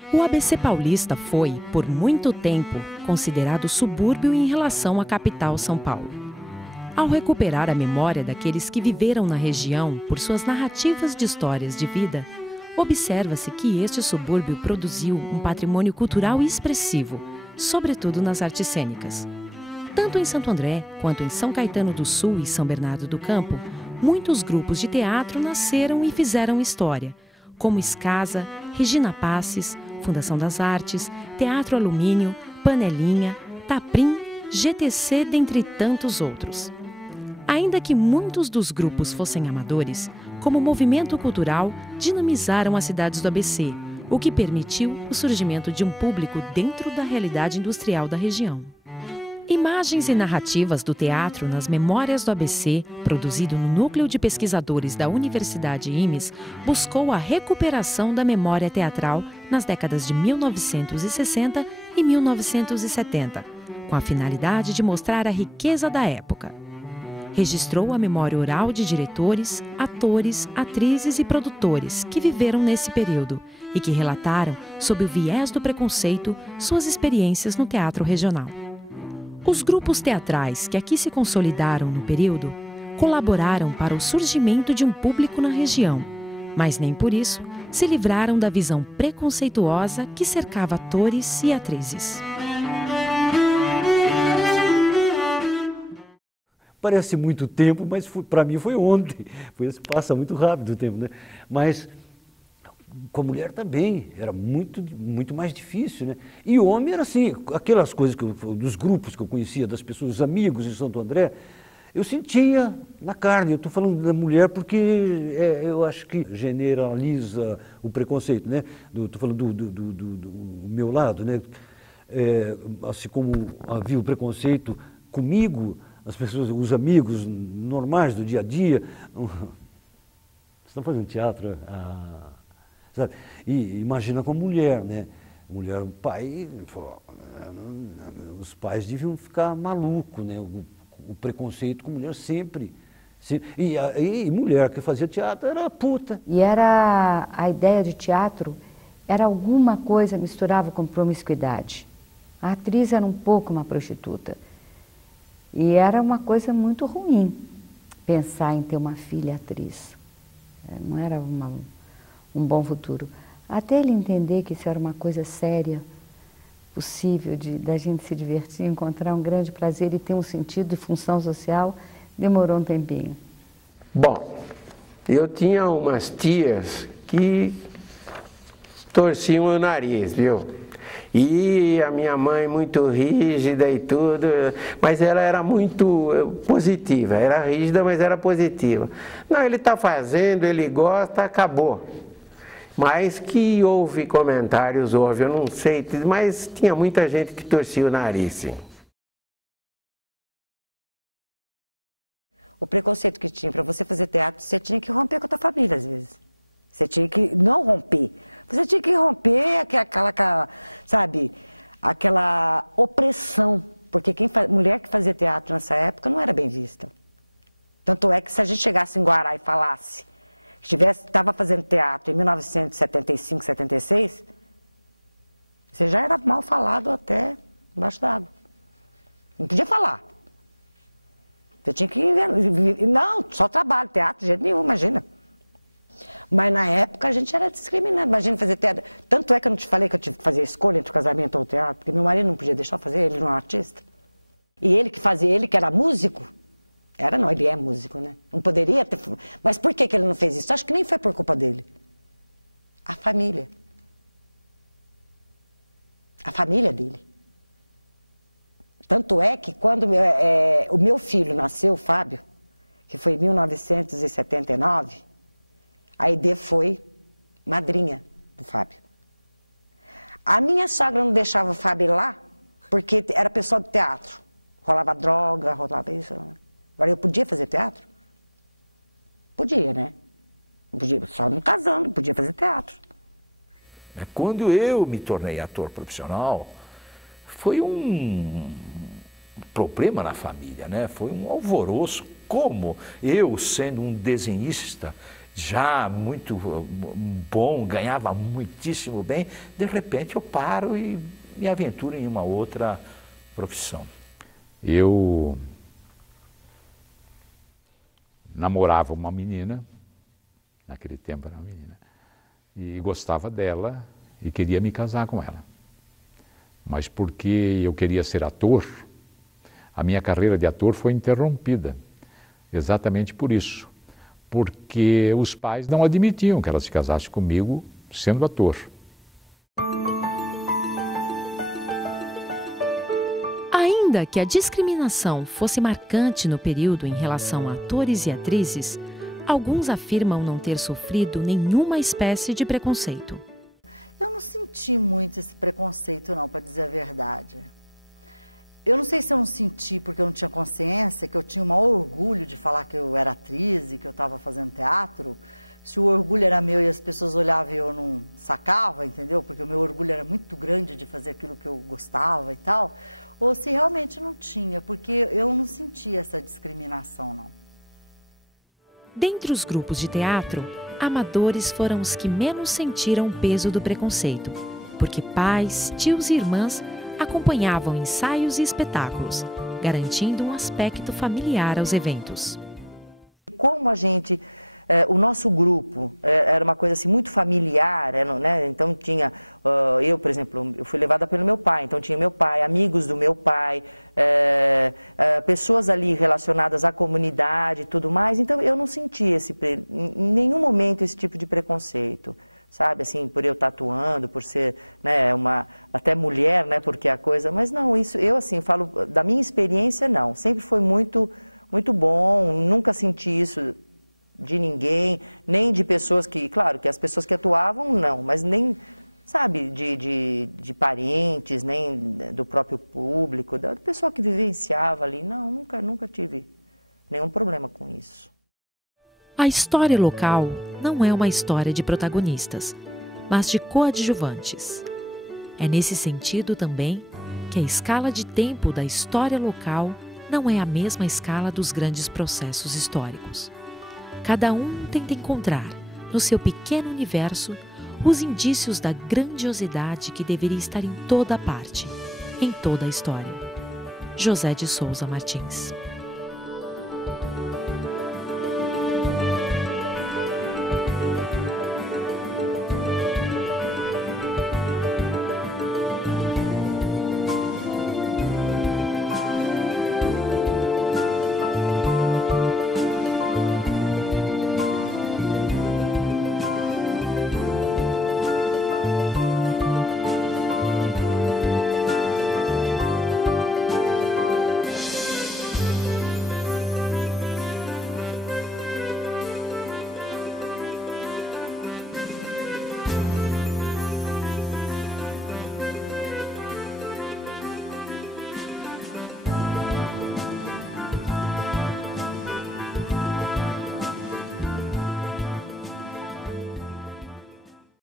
O ABC paulista foi, por muito tempo, considerado subúrbio em relação à capital São Paulo. Ao recuperar a memória daqueles que viveram na região por suas narrativas de histórias de vida, observa-se que este subúrbio produziu um patrimônio cultural expressivo, sobretudo nas artes cênicas. Tanto em Santo André quanto em São Caetano do Sul e São Bernardo do Campo, muitos grupos de teatro nasceram e fizeram história, como Escasa, Regina Passes, Fundação das Artes, Teatro Alumínio, Panelinha, Taprim, GTC, dentre tantos outros. Ainda que muitos dos grupos fossem amadores, como movimento cultural, dinamizaram as cidades do ABC, o que permitiu o surgimento de um público dentro da realidade industrial da região. Imagens e narrativas do teatro nas Memórias do ABC, produzido no Núcleo de Pesquisadores da Universidade IMES, buscou a recuperação da memória teatral nas décadas de 1960 e 1970, com a finalidade de mostrar a riqueza da época. Registrou a memória oral de diretores, atores, atrizes e produtores que viveram nesse período e que relataram, sob o viés do preconceito, suas experiências no teatro regional. Os grupos teatrais que aqui se consolidaram no período colaboraram para o surgimento de um público na região, mas nem por isso se livraram da visão preconceituosa que cercava atores e atrizes. Parece muito tempo, mas para mim foi ontem. Passa muito rápido o tempo, né? Mas com a mulher também era muito mais difícil, né? E o homem era assim, aquelas coisas dos grupos que eu conhecia, das pessoas, os amigos em Santo André, eu sentia na carne. Eu estou falando da mulher porque eu acho que generaliza o preconceito, né? Estou falando do meu lado, né? Assim como havia o preconceito comigo, as pessoas, os amigos normais do dia a dia, vocês estão fazendo teatro, sabe? E imagina com a mulher, né? Mulher, o pai, os pais deviam ficar malucos, né? O preconceito com mulher sempre. E mulher que fazia teatro era puta. E a ideia de teatro era alguma coisa misturava com promiscuidade. A atriz era um pouco uma prostituta. E era uma coisa muito ruim pensar em ter uma filha atriz. Não era um bom futuro. Até ele entender que isso era uma coisa séria, possível da gente se divertir, encontrar um grande prazer e ter um sentido de função social, demorou um tempinho. Bom, eu tinha umas tias que torciam o nariz, viu? E a minha mãe muito rígida e tudo, mas ela era muito positiva, era rígida, mas era positiva. Não, ele está fazendo, ele gosta, acabou. Mas que houve comentários, eu não sei, mas tinha muita gente que torcia o nariz, sim. O preconceito que tinha para você fazer teatro, você tinha que romper com a tua família, às vezes. Você tinha que não romper. Você tinha que romper aquela opressão. Porque mulher que fazia teatro nessa época não era bem vista. Tanto é que se a gente chegasse em Guará e falasse que estava fazendo teatro em 1975, 76, você já era mal falado até embaixo d'água. Não podia falar. Você tinha que... Não, só trabalho, teatro, de jeito nenhum, imagina. Mas na época a gente era discriminado, imagina fazer teatro. Tanto é que eu não te falei que eu tive que fazer a escolha entre o casamento ou o teatro, porque meu marido não podia deixar eu fazer, ele não é um artista. E ele que fazia, ele que era músico, ele é músico, né? Não poderia ter... Mas por que ele não fez isso? Acho que nem foi por culpa dele. A família. A família dele. Tanto é que quando o meu filho nasceu, o Fábio, que foi em 1979, a Aide foi madrinha do Fábio. A minha sogra não deixava o Fábio ir lá, porque era pessoal de teatro. Rolava droga, rolava isso. Agora, eu podia fazer teatro? Podia, né? Podia, só não casando, podia fazer teatro. Quando eu me tornei ator profissional, foi um problema na família, né? Foi um alvoroço. Como eu, sendo um desenhista já muito bom, ganhava muitíssimo bem, de repente eu paro e me aventuro em uma outra profissão. Eu namorava uma menina, naquele tempo era uma menina, e gostava dela e queria me casar com ela. Mas porque eu queria ser ator, a minha carreira de ator foi interrompida, exatamente por isso. Porque os pais não admitiam que ela se casasse comigo sendo ator. Ainda que a discriminação fosse marcante no período em relação a atores e atrizes, alguns afirmam não ter sofrido nenhuma espécie de preconceito. Eu não senti muito esse preconceito, não, para dizer a verdade. Eu não sei se eu não senti porque eu não tinha consciência, que eu tinha o maior orgulho de falar que eu era atriz e que eu estava fazendo teatro. Se o orgulho era meu e as pessoas olhavam e eu não sacava, entendeu? Porque o meu orgulho era muito grande de fazer aquilo que eu gostava e tal. Ou se realmente não tinha, porque eu não senti essa discriminação, não. Dentre os grupos de teatro, amadores foram os que menos sentiram o peso do preconceito, porque pais, tios e irmãs acompanhavam ensaios e espetáculos, garantindo um aspecto familiar aos eventos. Como a gente, o nosso grupo era uma coisa assim muito familiar, né? Então tinha, eu, por exemplo, eu fui levada pelo meu pai, então tinha meu pai, amigos do meu pai, pessoas ali relacionadas à comunidade e tudo mais, então eu não senti em nenhum momento esse tipo de preconceito. Sabe, assim, por eu tatuando, por ser, né, até mulher, né, porque a coisa, mas não, isso, eu assim, falo, da minha experiência, não, sempre foi muito, muito bom, nunca senti isso de ninguém, nem de pessoas que, claro, que as pessoas que atuavam, não, mas nem, sabe, de parentes, nem do próprio público, da pessoa que vivenciava ali, não, nunca tive nenhum problema com isso. A história local não é uma história de protagonistas, mas de coadjuvantes. É nesse sentido também que a escala de tempo da história local não é a mesma escala dos grandes processos históricos. Cada um tenta encontrar, no seu pequeno universo, os indícios da grandiosidade que deveria estar em toda parte, em toda a história. José de Souza Martins.